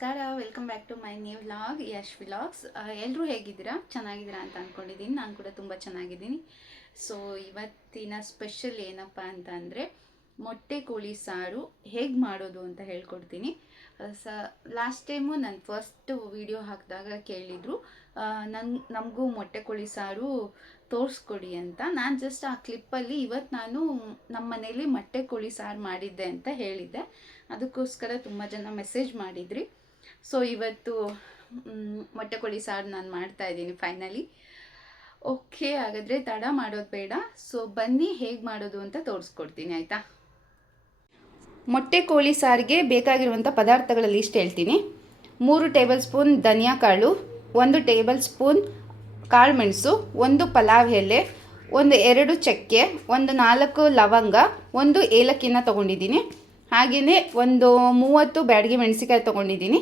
ನಮಸ್ಕಾರ, welcome back to my new vlog Yash vlogs. ಎಲ್ಲರೂ ಹೇಗಿದ್ದೀರಾ? ಚೆನ್ನಾಗಿದ್ದೀರಾ ಅಂತ ಅಂದ್ಕೊಂಡಿದ್ದೀನಿ. ನಾನು ಕೂಡ ತುಂಬ ಚೆನ್ನಾಗಿದ್ದೀನಿ. ಸೊ ಇವತ್ತಿನ ಸ್ಪೆಷಲ್ ಏನಪ್ಪ ಅಂತ ಅಂದರೆ ಮೊಟ್ಟೆ ಕೋಳಿ ಸಾರು ಹೇಗೆ ಮಾಡೋದು ಅಂತ ಹೇಳ್ಕೊಡ್ತೀನಿ. ಲಾಸ್ಟ್ ಟೈಮು ನಾನು ಫಸ್ಟ್ ವಿಡಿಯೋ ಹಾಕಿದಾಗ ಕೇಳಿದರು ನಮಗೂ ಮೊಟ್ಟೆ ಕೋಳಿ ಸಾರು ತೋರಿಸ್ಕೊಡಿ ಅಂತ. ನಾನು ಜಸ್ಟ್ ಆ ಕ್ಲಿಪ್ಪಲ್ಲಿ ಇವತ್ತು ನಾನು ನಮ್ಮ ಮನೇಲಿ ಮೊಟ್ಟೆ ಕೋಳಿ ಸಾರು ಮಾಡಿದ್ದೆ ಅಂತ ಹೇಳಿದ್ದೆ. ಅದಕ್ಕೋಸ್ಕರ ತುಂಬ ಜನ ಮೆಸೇಜ್ ಮಾಡಿದ್ರಿ. ಸೊ ಇವತ್ತು ಮೊಟ್ಟೆ ಕೋಳಿ ಸಾರು ನಾನು ಮಾಡ್ತಾಯಿದ್ದೀನಿ ಫೈನಲಿ. ಓಕೆ, ಹಾಗಾದರೆ ತಡ ಮಾಡೋದು ಬೇಡ. ಸೊ ಬನ್ನಿ ಹೇಗೆ ಮಾಡೋದು ಅಂತ ತೋರಿಸ್ಕೊಡ್ತೀನಿ, ಆಯಿತಾ? ಮೊಟ್ಟೆ ಕೋಳಿ ಸಾರಿಗೆ ಬೇಕಾಗಿರುವಂಥ ಪದಾರ್ಥಗಳ ಲಿಸ್ಟ್ ಹೇಳ್ತೀನಿ. 3 ಟೇಬಲ್ ಸ್ಪೂನ್ ಧನಿಯಾ ಕಾಳು, 1 ಟೇಬಲ್ ಸ್ಪೂನ್ ಕಾಳು ಮೆಣಸು, 1 ಪಲಾವ್ ಎಲೆ, 2 ಚಕ್ಕೆ, 4 ಲವಂಗ, 1 ಏಲಕ್ಕಿನ ತೊಗೊಂಡಿದ್ದೀನಿ. ಹಾಗೆಯೇ 30 ಬ್ಯಾಡಗಿ ಮೆಣಸಿಕಾಯಿ ತೊಗೊಂಡಿದ್ದೀನಿ.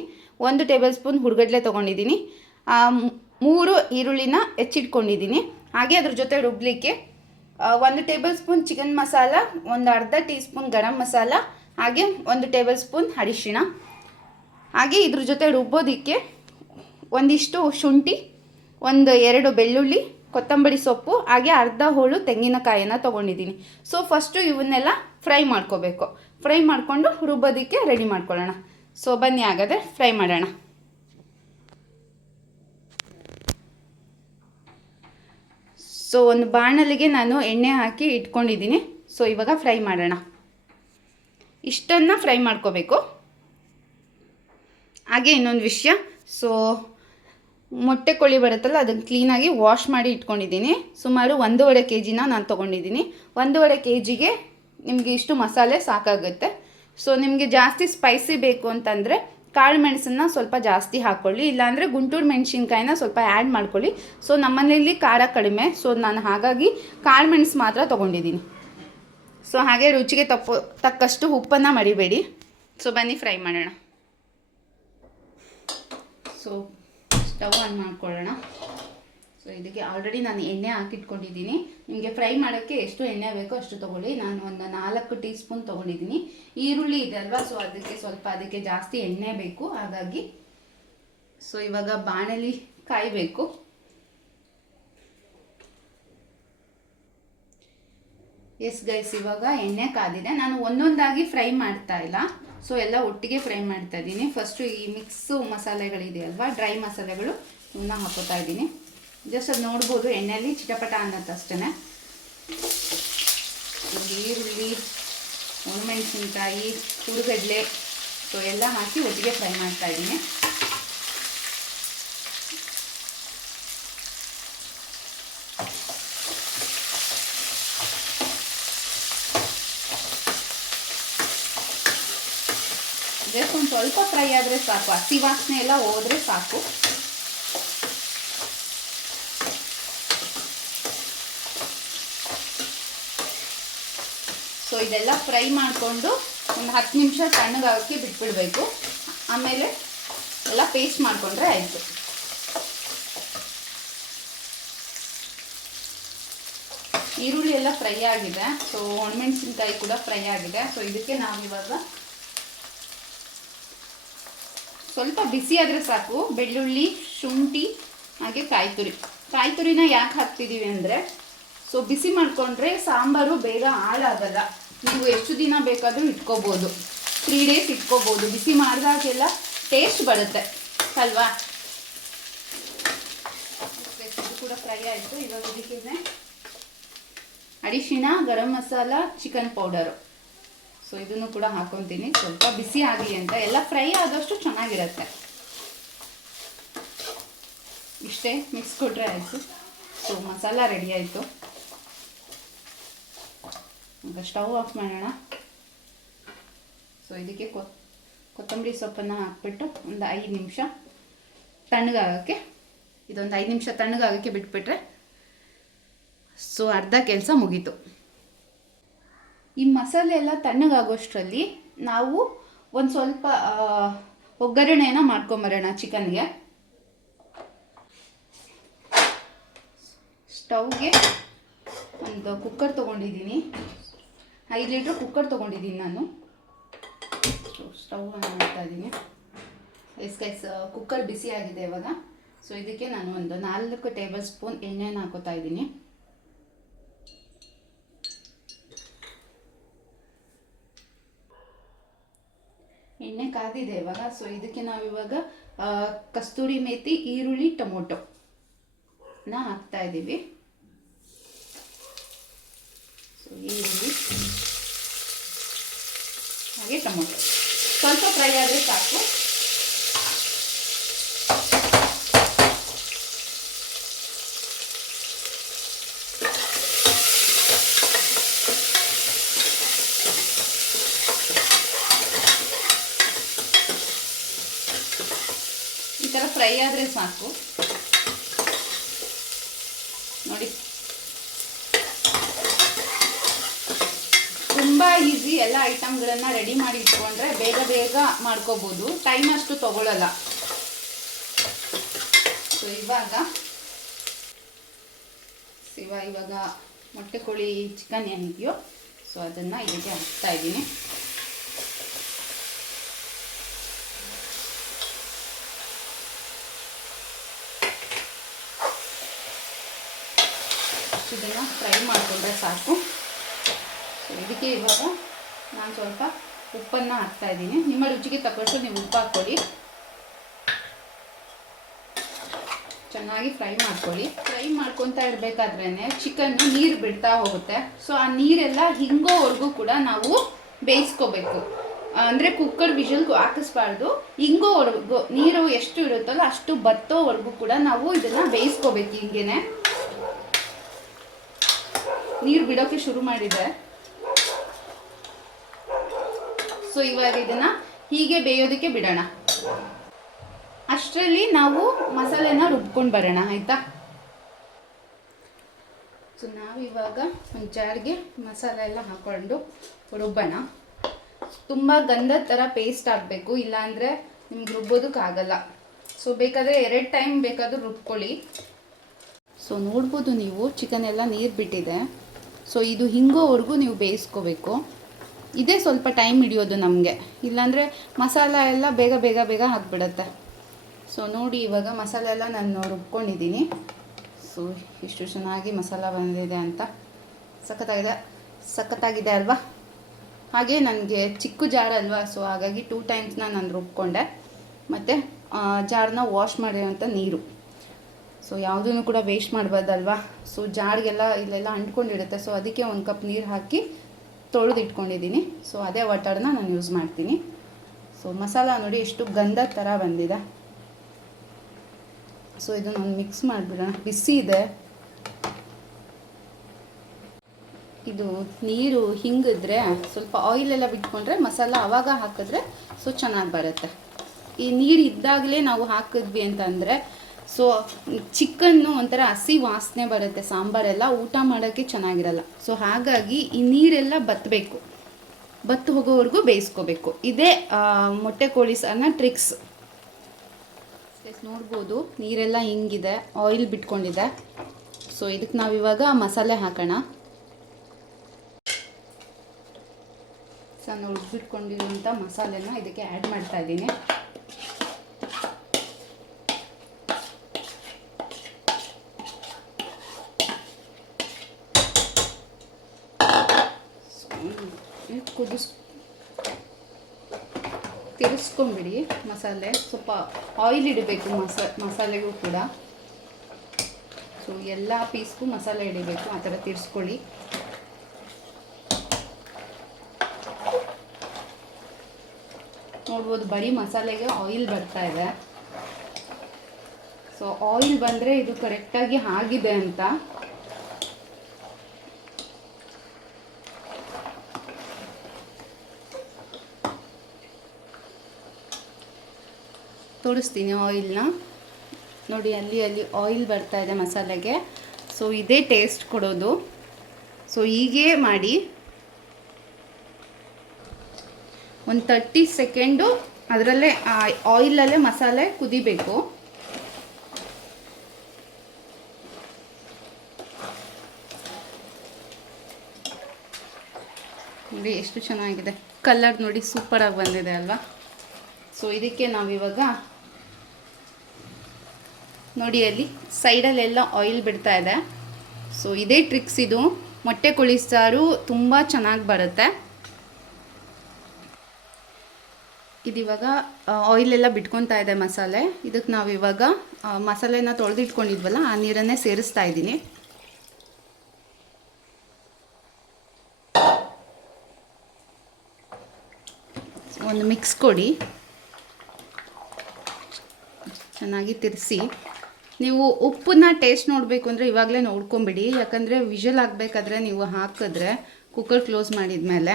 1 ಟೇಬಲ್ ಸ್ಪೂನ್ ಹುರ್ಗಡ್ಲೆ ತೊಗೊಂಡಿದ್ದೀನಿ. 3 ಈರುಳ್ಳಿನ ಹೆಚ್ಚಿಟ್ಕೊಂಡಿದ್ದೀನಿ. ಹಾಗೆ ಅದ್ರ ಜೊತೆ ರುಬ್ಲಿಕ್ಕೆ 1 ಟೇಬಲ್ ಸ್ಪೂನ್ ಚಿಕನ್ ಮಸಾಲ, ಅರ್ಧ ಟೀ ಸ್ಪೂನ್ ಗರಂ ಮಸಾಲ, ಹಾಗೆ 1 ಟೇಬಲ್ ಸ್ಪೂನ್ ಅರಿಶಿಣ. ಹಾಗೆ ಇದ್ರ ಜೊತೆ ರುಬ್ಬೋದಕ್ಕೆ ಒಂದಿಷ್ಟು ಶುಂಠಿ, 2 ಬೆಳ್ಳುಳ್ಳಿ, ಕೊತ್ತಂಬರಿ ಸೊಪ್ಪು, ಹಾಗೆ ಅರ್ಧ ಹೋಳು ತೆಂಗಿನಕಾಯನ್ನು ತೊಗೊಂಡಿದ್ದೀನಿ. ಸೊ ಫಸ್ಟು ಇವನ್ನೆಲ್ಲ ಫ್ರೈ ಮಾಡ್ಕೋಬೇಕು. ಫ್ರೈ ಮಾಡಿಕೊಂಡು ರುಬ್ಬೋದಕ್ಕೆ ರೆಡಿ ಮಾಡ್ಕೊಳ್ಳೋಣ. ಸೊ ಬನ್ನಿ ಹಾಗಾದರೆ ಫ್ರೈ ಮಾಡೋಣ. ಸೊ ಒಂದು ಬಾಣಲಿಗೆ ನಾನು ಎಣ್ಣೆ ಹಾಕಿ ಇಟ್ಕೊಂಡಿದ್ದೀನಿ. ಸೊ ಇವಾಗ ಫ್ರೈ ಮಾಡೋಣ. ಇಷ್ಟನ್ನು ಫ್ರೈ ಮಾಡ್ಕೋಬೇಕು. ಹಾಗೆ ಇನ್ನೊಂದು ವಿಷಯ, ಸೊ ಮೊಟ್ಟೆ ಕೋಳಿ ಬರುತ್ತಲ್ಲ, ಅದನ್ನು ಕ್ಲೀನಾಗಿ ವಾಶ್ ಮಾಡಿ ಇಟ್ಕೊಂಡಿದ್ದೀನಿ. ಸುಮಾರು 1.5 kg ನಾನು ತೊಗೊಂಡಿದ್ದೀನಿ. 1.5 kg ನಿಮಗೆ ಇಷ್ಟು ಮಸಾಲೆ ಸಾಕಾಗುತ್ತೆ. ಸೊ ನಿಮಗೆ ಜಾಸ್ತಿ ಸ್ಪೈಸಿ ಬೇಕು ಅಂತಂದರೆ ಕಾಳು ಮೆಣಸನ್ನು ಸ್ವಲ್ಪ ಜಾಸ್ತಿ ಹಾಕ್ಕೊಳ್ಳಿ, ಇಲ್ಲಾಂದರೆ ಗುಂಟೂರು ಮೆಣಸಿನ್ಕಾಯಿನ ಸ್ವಲ್ಪ ಆ್ಯಡ್ ಮಾಡ್ಕೊಳ್ಳಿ. ಸೊ ನಮ್ಮನೇಲಿ ಖಾರ ಕಡಿಮೆ, ಸೊ ನಾನು ಹಾಗಾಗಿ ಕಾಳು ಮೆಣಸು ಮಾತ್ರ ತೊಗೊಂಡಿದ್ದೀನಿ. ಸೊ ಹಾಗೆ ರುಚಿಗೆ ತಕ್ಕಷ್ಟು ಉಪ್ಪನ್ನು ಮರಿಬೇಡಿ. ಸೊ ಬನ್ನಿ ಫ್ರೈ ಮಾಡೋಣ. ಸೊ ಸ್ಟವ್ ಆನ್ ಮಾಡ್ಕೊಳ್ಳೋಣ. ಸೊ ಇದಕ್ಕೆ ಆಲ್ರೆಡಿ ನಾನು ಎಣ್ಣೆ ಹಾಕಿಟ್ಕೊಂಡಿದ್ದೀನಿ. ನಿಮಗೆ ಫ್ರೈ ಮಾಡೋಕ್ಕೆ ಎಷ್ಟು ಎಣ್ಣೆ ಬೇಕೋ ಅಷ್ಟು ತೊಗೊಳ್ಳಿ. ನಾನು 4 ಟೀ ಸ್ಪೂನ್ ತೊಗೊಂಡಿದ್ದೀನಿ. ಈರುಳ್ಳಿ ಇದೆ ಅಲ್ವಾ, ಸೊ ಅದಕ್ಕೆ ಜಾಸ್ತಿ ಎಣ್ಣೆ ಬೇಕು, ಹಾಗಾಗಿ. ಸೊ ಇವಾಗ ಬಾಣಲಿ ಕಾಯಬೇಕು. ಎಸ್ ಗೈಸ್, ಇವಾಗ ಎಣ್ಣೆ ಕಾದಿದೆ. ನಾನು ಒಂದೊಂದಾಗಿ ಫ್ರೈ ಮಾಡ್ತಾ ಇಲ್ಲ, ಸೊ ಎಲ್ಲ ಒಟ್ಟಿಗೆ ಫ್ರೈ ಮಾಡ್ತಾ ಇದ್ದೀನಿ. ಫಸ್ಟು ಈ ಮಿಕ್ಸು ಮಸಾಲೆಗಳಿದೆಯಲ್ವಾ, ಡ್ರೈ ಮಸಾಲೆಗಳು, ಇವನ್ನ ಹಾಕೋತಾ ಇದ್ದೀನಿ. ಜಸ್ಟ್ ಅದು ನೋಡ್ಬೋದು ಎಣ್ಣೆಯಲ್ಲಿ ಚಿಟಪಟ ಅನ್ನತ್ತಷ್ಟೇ. ಈರುಳ್ಳಿ, ಒಣಮೆಣಸಿನ್ಕಾಯಿ, ಹುರುಗಡ್ಲೆ, ಸೊ ಎಲ್ಲ ಹಾಕಿ ಒಟ್ಟಿಗೆ ಫ್ರೈ ಮಾಡ್ತಾ ಇದ್ದೀನಿ. ಜಸ್ಟ್ ಒಂದು ಸ್ವಲ್ಪ ಫ್ರೈ ಆದರೆ ಸಾಕು, ಹಸಿ ವಾಸನೆ ಎಲ್ಲ ಹೋದರೆ ಸಾಕು. ಸೊ ಇದೆಲ್ಲ ಫ್ರೈ ಮಾಡಿಕೊಂಡು ಒಂದು 10 ನಿಮಿಷ ತಣ್ಣಗಾಗೋಕ್ಕೆ ಬಿಟ್ಬಿಡಬೇಕು. ಆಮೇಲೆ ಎಲ್ಲ ಪೇಸ್ಟ್ ಮಾಡಿಕೊಂಡ್ರೆ ಆಯಿತು. ಈರುಳ್ಳಿ ಎಲ್ಲ ಫ್ರೈ ಆಗಿದೆ. ಸೊ ಒಣಮೆಣಸಿನ್ಕಾಯಿ ಕೂಡ ಫ್ರೈ ಆಗಿದೆ. ಸೊ ಇದಕ್ಕೆ ನಾವಿವಾಗ ಸ್ವಲ್ಪ ಬಿಸಿ ಆದರೆ ಸಾಕು ಬೆಳ್ಳುಳ್ಳಿ, ಶುಂಠಿ, ಹಾಗೆ ಕಾಯಿ ತುರಿನ ಯಾಕೆ ಹಾಕ್ತಿದ್ದೀವಿ ಅಂದರೆ, ಸೊ ಬಿಸಿ ಮಾಡಿಕೊಂಡ್ರೆ ಸಾಂಬಾರು ಬೇಗ ಹಾಳಾಗಲ್ಲ. ನೀವು ಎಷ್ಟು ದಿನ ಬೇಕಾದರೂ ಇಟ್ಕೋಬೋದು, 3 days ಇಟ್ಕೋಬೋದು. ಬಿಸಿ ಮಾಡಿದಾಗೆಲ್ಲ ಟೇಸ್ಟ್ ಬರುತ್ತೆ ಅಲ್ವಾ? ಇದು ಕೂಡ ಫ್ರೈ ಆಯಿತು. ಇವಾಗ ಇದಕ್ಕೆ ಅರಿಶಿಣ, garam masala, chicken powder, so ಇದನ್ನು ಕೂಡ ಹಾಕೊತೀನಿ. ಸ್ವಲ್ಪ ಬಿಸಿ ಆಗಲಿ ಅಂತ. ಎಲ್ಲ ಫ್ರೈ ಆದಷ್ಟು ಚೆನ್ನಾಗಿರುತ್ತೆ. ಇಷ್ಟೇ ಮಿಕ್ಸ್ ಕೊಟ್ಟರೆ ಆಯಿತು. ಸೊ ಮಸಾಲ ರೆಡಿ ಆಯಿತು. ಈಗ ಸ್ಟವ್ ಆಫ್ ಮಾಡೋಣ. ಸೊ ಇದಕ್ಕೆ ಕೊತ್ತಂಬರಿ ಸೊಪ್ಪನ್ನು ಹಾಕ್ಬಿಟ್ಟು ಒಂದು 5 ನಿಮಿಷ ತಣ್ಣಗಾಗೋಕ್ಕೆ, ಇದೊಂದು 5 ನಿಮಿಷ ತಣ್ಣಗಾಗೋಕ್ಕೆ ಬಿಟ್ಬಿಟ್ರೆ ಸೊ ಅರ್ಧ ಕೆಲಸ ಮುಗೀತು. ಈ ಮಸಾಲೆ ಎಲ್ಲ ತಣ್ಣಗಾಗೋಷ್ಟರಲ್ಲಿ ನಾವು ಒಂದು ಸ್ವಲ್ಪ ಒಗ್ಗರಣೆನ ಮಾಡ್ಕೊಂಬರೋಣ ಚಿಕನ್ಗೆ. ಸ್ಟವ್ಗೆ ಒಂದು ಕುಕ್ಕರ್ ತೊಗೊಂಡಿದ್ದೀನಿ. 5 ಲೀಟ್ರ್ ಕುಕ್ಕರ್ ತೊಗೊಂಡಿದ್ದೀನಿ ನಾನು. ಸ್ಟವ್ ಆನ್ ಮಾಡ್ತಾ ಇದ್ದೀನಿ. ಎಸ್ ಗೈಸ್, ಕುಕ್ಕರ್ ಬಿಸಿ ಆಗಿದೆ ಇವಾಗ. ಸೊ ಇದಕ್ಕೆ ನಾನು ಒಂದು 4 ಟೇಬಲ್ ಸ್ಪೂನ್ ಎಣ್ಣೆನ ಹಾಕೋತಾ ಇದ್ದೀನಿ. ಎಣ್ಣೆ ಕಾದಿದೆ ಇವಾಗ. ಸೊ ಇದಕ್ಕೆ ನಾವಿವಾಗ ಕಸ್ತೂರಿ ಮೇಥಿ, ಈರುಳ್ಳಿ, ಟೊಮೊಟೊನ ಹಾಕ್ತಾ ಇದ್ದೀವಿ. ಸೊ ಈರುಳ್ಳಿ ಹಾಗೆ ಟೊಮೊಟೊ ಸ್ವಲ್ಪ ಫ್ರೈ ಆದರೆ ಸಾಕು. ಈ ಥರ ಫ್ರೈ ಆದರೆ ಸಾಕು ನೋಡಿ. ತುಂಬ ಈಸಿ. ಎಲ್ಲ ಐಟಮ್ಗಳನ್ನು ರೆಡಿ ಮಾಡಿ ಇಟ್ಕೊಂಡ್ರೆ ಬೇಗ ಬೇಗ ಮಾಡ್ಕೋಬೋದು, ಟೈಮ್ ಅಷ್ಟು ತಗೊಳ್ಳಲ್ಲ. ಸೊ ಇವಾಗ ಮೊಟ್ಟೆ ಕೋಳಿ ಚಿಕನ್ ಏನಿದೆಯೋ ಸೊ ಅದನ್ನು ಇದಕ್ಕೆ ಹಾಕ್ತಾ ಇದ್ದೀನಿ. ಇದನ್ನು ಫ್ರೈ ಮಾಡಿಕೊಂಡ್ರೆ ಸಾಕು. ಸೊ ಇದಕ್ಕೆ ಇವಾಗ ನಾನು ಸ್ವಲ್ಪ ಉಪ್ಪನ್ನು ಹಾಕ್ತಾ ಇದ್ದೀನಿ. ನಿಮ್ಮ ರುಚಿಗೆ ತಕ್ಕಷ್ಟು ನೀವು ಉಪ್ಪು ಹಾಕ್ಕೊಳ್ಳಿ. ಚೆನ್ನಾಗಿ ಫ್ರೈ ಮಾಡ್ಕೊಳ್ಳಿ. ಫ್ರೈ ಮಾಡ್ಕೊತಾ ಇರಬೇಕಾದ್ರೇ ಚಿಕನ್ನು ನೀರು ಬಿಡ್ತಾ ಹೋಗುತ್ತೆ. ಸೊ ಆ ನೀರೆಲ್ಲ ಹಿಂಗೋವರೆಗೂ ಕೂಡ ನಾವು ಬೇಯಿಸ್ಕೋಬೇಕು. ಅಂದರೆ ಕುಕ್ಕರ್ ವಿಷಲ್ ಹಾಕಿಸ್ಬಾರ್ದು. ಹಿಂಗೋವರೆಗೂ ನೀರು ಎಷ್ಟು ಇರುತ್ತಲ್ಲ ಅಷ್ಟು ಬತ್ತೋವರೆಗೂ ಕೂಡ ನಾವು ಇದನ್ನು ಬೇಯಿಸ್ಕೋಬೇಕು. ಹಿಂಗೇನೆ ನೀರು ಬಿಡೋಕ್ಕೆ ಶುರು ಮಾಡಿದೆ. ಸೊ ಇವಾಗ ಇದನ್ನು ಹೀಗೆ ಬೇಯೋದಕ್ಕೆ ಬಿಡೋಣ. ಅಷ್ಟರಲ್ಲಿ ನಾವು ಮಸಾಲೆನ ರುಬ್ಕೊಂಡು ಬರೋಣ, ಆಯಿತಾ? ಸೊ ನಾವಿವಾಗ ಒಂದು ಜಾರ್ಗೆ ಮಸಾಲೆ ಎಲ್ಲ ಹಾಕ್ಕೊಂಡು ರುಬ್ಬೋಣ. ತುಂಬ ಗಂಧದ ಥರ ಪೇಸ್ಟ್ ಆಗಬೇಕು, ಇಲ್ಲಾಂದರೆ ನಿಮ್ಗೆ ರುಬ್ಬೋದಕ್ಕಾಗಲ್ಲ. ಸೊ ಬೇಕಾದರೆ 2 ಟೈಮ್ ಬೇಕಾದರೂ ರುಬ್ಕೊಳ್ಳಿ. ಸೊ ನೋಡ್ಬೋದು ನೀವು, ಚಿಕನ್ ಎಲ್ಲ ನೀರು ಬಿಟ್ಟಿದೆ. ಸೊ ಇದು ಹಿಂಗೋವರೆಗೂ ನೀವು ಬೇಯಿಸ್ಕೋಬೇಕು. ಇದೇ ಸ್ವಲ್ಪ ಟೈಮ್ ಹಿಡಿಯೋದು ನಮಗೆ, ಇಲ್ಲಾಂದರೆ ಮಸಾಲ ಎಲ್ಲ ಬೇಗ ಬೇಗ ಬೇಗ ಹಾಕ್ಬಿಡುತ್ತೆ. ಸೊ ನೋಡಿ, ಇವಾಗ ಮಸಾಲೆ ಎಲ್ಲ ನಾನು ರುಬ್ಕೊಂಡಿದ್ದೀನಿ. ಸೊ ಇಷ್ಟು ಚೆನ್ನಾಗಿ ಮಸಾಲ ಬಂದಿದೆ ಅಂತ, ಸಖತ್ತಾಗಿದೆ ಅಲ್ವಾ? ಹಾಗೆ ನನಗೆ ಚಿಕ್ಕ ಜಾರ್ ಅಲ್ವಾ, ಸೊ ಹಾಗಾಗಿ 2 ಟೈಮ್ಸ್ನ ನಾನು ರುಬ್ಕೊಂಡೆ. ಮತ್ತು ಜಾರನ್ನ ವಾಶ್ ಮಾಡಿರೋಂಥ ನೀರು. ಸೊ ಯಾವುದನ್ನು ಕೂಡ ವೇಸ್ಟ್ ಮಾಡಬಾರ್ದಲ್ವಾ? ಸೊ ಜಾರ್ಗೆಲ್ಲ ಇಲ್ಲೆಲ್ಲ ಅಂಟ್ಕೊಂಡಿರುತ್ತೆ. ಸೊ ಅದಕ್ಕೆ 1 ಕಪ್ ನೀರು ಹಾಕಿ ತೊಳೆದು ಇಟ್ಕೊಂಡಿದ್ದೀನಿ. ಸೊ ಅದೇ ವಾಟರ್ನ ನಾನು ಯೂಸ್ ಮಾಡ್ತೀನಿ. ಸೊ ಮಸಾಲ ನೋಡಿ ಎಷ್ಟು ಗಂಧದ ಥರ ಬಂದಿದೆ. ಸೊ ಇದನ್ನು ಮಿಕ್ಸ್ ಮಾಡಿಬಿಡೋಣ. ಬಿಸಿ ಇದೆ ಇದು. ನೀರು ಹಿಂಗಿದ್ರೆ ಸ್ವಲ್ಪ ಆಯಿಲೆಲ್ಲ ಬಿಟ್ಕೊಂಡ್ರೆ ಮಸಾಲ ಆವಾಗ ಹಾಕಿದ್ರೆ ಸೊ ಚೆನ್ನಾಗಿ ಬರುತ್ತೆ. ಈ ನೀರು ಇದ್ದಾಗಲೇ ನಾವು ಹಾಕಿದ್ವಿ ಅಂತಂದರೆ ಸೊ ಚಿಕನ್ನು ಒಂಥರ ಹಸಿ ವಾಸನೆ ಬರುತ್ತೆ, ಸಾಂಬಾರೆಲ್ಲ ಊಟ ಮಾಡೋಕ್ಕೆ ಚೆನ್ನಾಗಿರಲ್ಲ. ಸೊ ಹಾಗಾಗಿ ಈ ನೀರೆಲ್ಲ ಬತ್ತಬೇಕು, ಬತ್ತು ಹೋಗೋವರೆಗೂ ಬೇಯಿಸ್ಕೋಬೇಕು. ಇದೇ ಮೊಟ್ಟೆ ಕೋಳಿ ಸಾರನ್ನ ಟ್ರಿಕ್ಸ್. ನೋಡ್ಬೋದು ನೀರೆಲ್ಲ ಹಿಂಗಿದೆ, ಆಯಿಲ್ ಬಿಟ್ಕೊಂಡಿದೆ. ಸೊ ಇದಕ್ಕೆ ನಾವಿವಾಗ ಮಸಾಲೆ ಹಾಕೋಣ. ಸಣ್ಣ ಉಡ್ಬಿಟ್ಕೊಂಡಿರುವಂಥ ಮಸಾಲೆನ ಇದಕ್ಕೆ ಆ್ಯಡ್ ಮಾಡ್ತಾ ಇದ್ದೀನಿ. ತಿರ್ಸ್ಕೊಂಬಿಡಿ ಮಸಾಲೆ. ಸ್ವಲ್ಪ ಆಯಿಲ್ ಇಡಬೇಕು ಮಸಾಲೆಗೂ ಕೂಡ. ಸೊ ಎಲ್ಲ ಪೀಸ್ಗೂ ಮಸಾಲೆ ಹಿಡಿಬೇಕು, ಆ ಥರ ತಿರ್ಸ್ಕೊಳ್ಳಿ. ನೋಡ್ಬೋದು ಬರೀ ಮಸಾಲೆಗೆ ಆಯಿಲ್ ಬರ್ತಾ ಇದೆ. ಸೊ ಆಯಿಲ್ ಬಂದರೆ ಇದು ಕರೆಕ್ಟಾಗಿ ಆಗಿದೆ ಅಂತ. ತೋರಿಸ್ತೀನಿ ಆಯಿಲ್ನ ನೋಡಿ, ಅಲ್ಲಿ ಆಯಿಲ್ ಬರ್ತಾ ಇದೆ ಮಸಾಲೆಗೆ. ಸೊ ಇದೇ ಟೇಸ್ಟ್ ಕೊಡೋದು. ಸೊ ಹೀಗೇ ಮಾಡಿ ಒಂದು 30 ಸೆಕೆಂಡು ಅದರಲ್ಲೇ ಆಯಿಲಲ್ಲೇ ಮಸಾಲೆ ಕುದಿಬೇಕು. ನೋಡಿ ಎಷ್ಟು ಚೆನ್ನಾಗಿದೆ ಕಲರ್, ನೋಡಿ ಸೂಪರಾಗಿ ಬಂದಿದೆ ಅಲ್ವಾ? ಸೊ ಇದಕ್ಕೆ ನಾವಿವಾಗ ನೋಡಿ ಅಲ್ಲಿ ಸೈಡಲ್ಲೆಲ್ಲ ಆಯಿಲ್ ಬಿಡ್ತಾ ಇದೆ. ಸೊ ಇದೇ ಟ್ರಿಕ್ಸ್ ಇದು. ಮೊಟ್ಟೆ ಕೋಳಿ ಸಾರು ತುಂಬ ಚೆನ್ನಾಗಿ ಬರುತ್ತೆ. ಇದಿವಾಗ ಆಯಿಲೆಲ್ಲ ಬಿಟ್ಕೊತಾ ಇದೆ ಮಸಾಲೆ. ಇದಕ್ಕೆ ನಾವಿವಾಗ ಮಸಾಲೆನ ತೊಳೆದಿಟ್ಕೊಂಡಿದ್ವಲ್ಲ ಆ ನೀರನ್ನೇ ಸೇರಿಸ್ತಾ ಇದ್ದೀನಿ. ಒಂದು ಮಿಕ್ಸ್ ಕೊಡಿ, ಚೆನ್ನಾಗಿ ತಿರ್ಸಿ. ನೀವು ಉಪ್ಪನ್ನ ಟೇಸ್ಟ್ ನೋಡಬೇಕು ಅಂದರೆ ಇವಾಗಲೇ ನೋಡ್ಕೊಂಬಿಡಿ, ಯಾಕಂದರೆ ವಿಷಲ್ ಆಗಬೇಕಾದ್ರೆ ನೀವು ಹಾಕಿದ್ರೆ ಕುಕ್ಕರ್ ಕ್ಲೋಸ್ ಮಾಡಿದ ಮೇಲೆ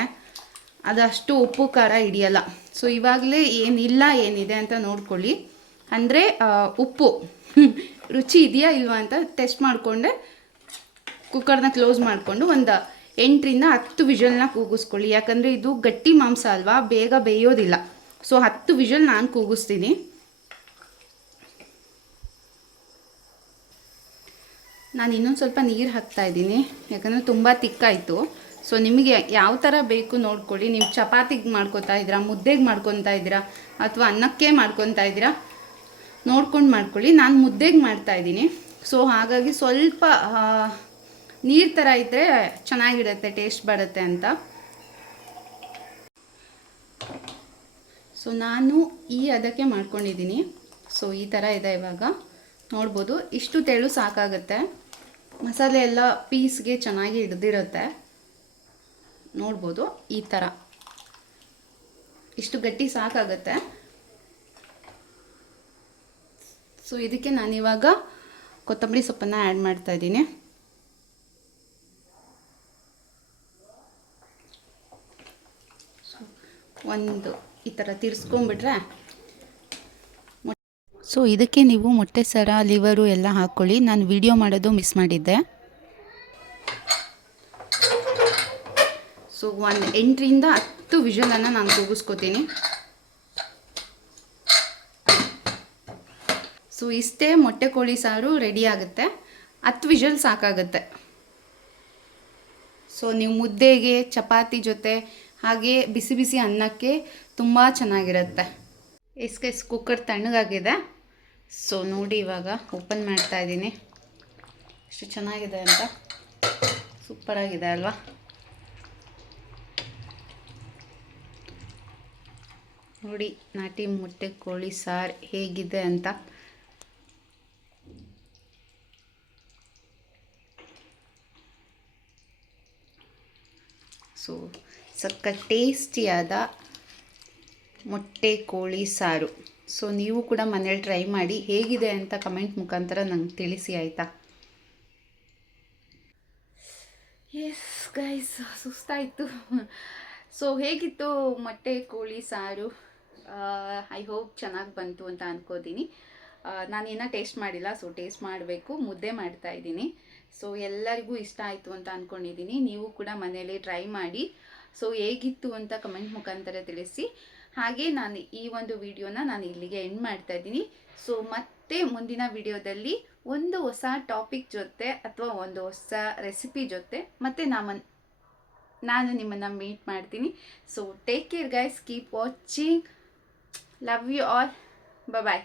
ಅದಷ್ಟು ಉಪ್ಪು ಖಾರ ಹಿಡಿಯಲ್ಲ. ಸೊ ಇವಾಗಲೇ ಏನಿಲ್ಲ ಏನಿದೆ ಅಂತ ನೋಡ್ಕೊಳ್ಳಿ. ಅಂದರೆ ಉಪ್ಪು ರುಚಿ ಇದೆಯಾ ಇಲ್ವಾ ಅಂತ ಟೆಸ್ಟ್ ಮಾಡಿಕೊಂಡೆ ಕುಕ್ಕರ್ನ ಕ್ಲೋಸ್ ಮಾಡಿಕೊಂಡು ಒಂದು 8ರಿಂದ 10 ವಿಷಲ್ನ ಕೂಗಿಸ್ಕೊಳ್ಳಿ. ಯಾಕಂದರೆ ಇದು ಗಟ್ಟಿ ಮಾಂಸ ಅಲ್ವಾ, ಬೇಗ ಬೇಯೋದಿಲ್ಲ. ಸೊ 10 ವಿಷಲ್ ನಾನು ಕೂಗಿಸ್ತೀನಿ. ನಾನು ಇನ್ನೊಂದು ಸ್ವಲ್ಪ ನೀರು ಹಾಕ್ತಾಯಿದ್ದೀನಿ, ಯಾಕಂದರೆ ತುಂಬ ತಿಕ್ಕಾಯಿತು. ಸೊ ನಿಮಗೆ ಯಾವ ಥರ ಬೇಕು ನೋಡ್ಕೊಳ್ಳಿ. ನೀವು ಚಪಾತಿಗೆ ಮಾಡ್ಕೊತಾ ಇದ್ದೀರಾ, ಮುದ್ದೆಗೆ ಮಾಡ್ಕೊತಾ ಇದ್ದೀರಾ, ಅಥವಾ ಅನ್ನಕ್ಕೆ ಮಾಡ್ಕೊತಾ ಇದ್ದೀರಾ, ನೋಡ್ಕೊಂಡು ಮಾಡ್ಕೊಳ್ಳಿ. ನಾನು ಮುದ್ದೆಗೆ ಮಾಡ್ತಾಯಿದ್ದೀನಿ. ಸೊ ಹಾಗಾಗಿ ಸ್ವಲ್ಪ ನೀರು ಥರ ಇದ್ದರೆ ಚೆನ್ನಾಗಿರುತ್ತೆ, ಟೇಸ್ಟ್ ಬರುತ್ತೆ ಅಂತ. ಸೊ ನಾನು ಅದಕ್ಕೆ ಮಾಡ್ಕೊಂಡಿದ್ದೀನಿ. ಸೊ ಈ ಥರ ಇದೆ. ಇವಾಗ ನೋಡ್ಬೋದು, ಇಷ್ಟು ತೆಳು ಸಾಕಾಗುತ್ತೆ. ಮಸಾಲೆ ಎಲ್ಲ ಪೀಸ್ಗೆ ಚೆನ್ನಾಗಿ ಹಿಡ್ದಿರುತ್ತೆ. ನೋಡ್ಬೋದು ಈ ಥರ ಇಷ್ಟು ಗಟ್ಟಿ ಸಾಕಾಗುತ್ತೆ. ಸೊ ಇದಕ್ಕೆ ನಾನಿವಾಗ ಕೊತ್ತಂಬರಿ ಸೊಪ್ಪನ್ನು ಆ್ಯಡ್ ಮಾಡ್ತಾ ಇದ್ದೀನಿ. ಒಂದು ಈ ಥರ ತಿರ್ಸ್ಕೊಂಡ್ಬಿಟ್ರೆ. ಸೊ ಇದಕ್ಕೆ ನೀವು ಮೊಟ್ಟೆ ಸರ, ಲಿವರು ಎಲ್ಲ ಹಾಕ್ಕೊಳ್ಳಿ. ನಾನು ವಿಡಿಯೋ ಮಾಡೋದು ಮಿಸ್ ಮಾಡಿದ್ದೆ. ಸೊ 8ರಿಂದ 10 ವಿಷಲನ್ನು ನಾನು ಕೂಗಿಸ್ಕೋತೀನಿ. ಸೊ ಇಷ್ಟೇ ಮೊಟ್ಟೆ ಕೋಳಿ ಸಾರು ರೆಡಿ ಆಗುತ್ತೆ. 10 ವಿಷಲ್ ಸಾಕಾಗುತ್ತೆ. ಸೊ ನೀವು ಮುದ್ದೆಗೆ, ಚಪಾತಿ ಜೊತೆ, ಹಾಗೆ ಬಿಸಿ ಬಿಸಿ ಅನ್ನಕ್ಕೆ ತುಂಬ ಚೆನ್ನಾಗಿರುತ್ತೆ. S cooker ತಣ್ಣಗಾಗಿದೆ. ಸೊ ನೋಡಿ ಇವಾಗ ಓಪನ್ ಮಾಡ್ತಾ ಇದ್ದೀನಿ. ಎಷ್ಟು ಚೆನ್ನಾಗಿದೆ ಅಂತ. ಸೂಪರಾಗಿದೆ ಅಲ್ವಾ? ನೋಡಿ ನಾಟಿ ಮೊಟ್ಟೆ ಕೋಳಿ ಸಾರು ಹೇಗಿದೆ ಅಂತ. ಸೊ ಸಖತ್ ಟೇಸ್ಟಿಯಾದ ಮೊಟ್ಟೆ ಕೋಳಿ ಸಾರು. ಸೊ ನೀವು ಕೂಡ ಮನೇಲಿ ಟ್ರೈ ಮಾಡಿ, ಹೇಗಿದೆ ಅಂತ ಕಮೆಂಟ್ ಮುಖಾಂತರ ನಂಗೆ ತಿಳಿಸಿ, ಆಯಿತಾ? Yes guys, ಸುಸ್ತಾಯಿತು. ಸೊ ಹೇಗಿತ್ತು ಮೊಟ್ಟೆ ಕೋಳಿ ಸಾರು? ಐ ಹೋಪ್ ಚೆನ್ನಾಗಿ ಬಂತು ಅಂತ ಅನ್ಕೋತೀನಿ. ನಾನಿನ್ನೂ ಟೇಸ್ಟ್ ಮಾಡಿಲ್ಲ. ಸೊ ಟೇಸ್ಟ್ ಮಾಡಬೇಕು. ಮುದ್ದೆ ಮಾಡ್ತಾಯಿದ್ದೀನಿ. ಸೊ ಎಲ್ಲರಿಗೂ ಇಷ್ಟ ಆಯಿತು ಅಂತ ಅಂದ್ಕೊಂಡಿದ್ದೀನಿ. ನೀವು ಕೂಡ ಮನೇಲಿ ಟ್ರೈ ಮಾಡಿ. ಸೊ ಹೇಗಿತ್ತು ಅಂತ ಕಮೆಂಟ್ ಮುಖಾಂತರ ತಿಳಿಸಿ. ಹಾಗೆ ನಾನು ಈ ಒಂದು ವಿಡಿಯೋನ ನಾನು ಇಲ್ಲಿಗೆ ಎಂಡ್ ಮಾಡ್ತಾ ಇದ್ದೀನಿ. ಸೊ ಮತ್ತೆ ಮುಂದಿನ ವಿಡಿಯೋದಲ್ಲಿ ಒಂದು ಹೊಸ ಟಾಪಿಕ್ ಜೊತೆ ಅಥವಾ ಒಂದು ಹೊಸ ರೆಸಿಪಿ ಜೊತೆ ಮತ್ತೆ ನಾನು ನಿಮ್ಮನ್ನು ಮೀಟ್ ಮಾಡ್ತೀನಿ. So take care guys, keep watching, love you all, bye.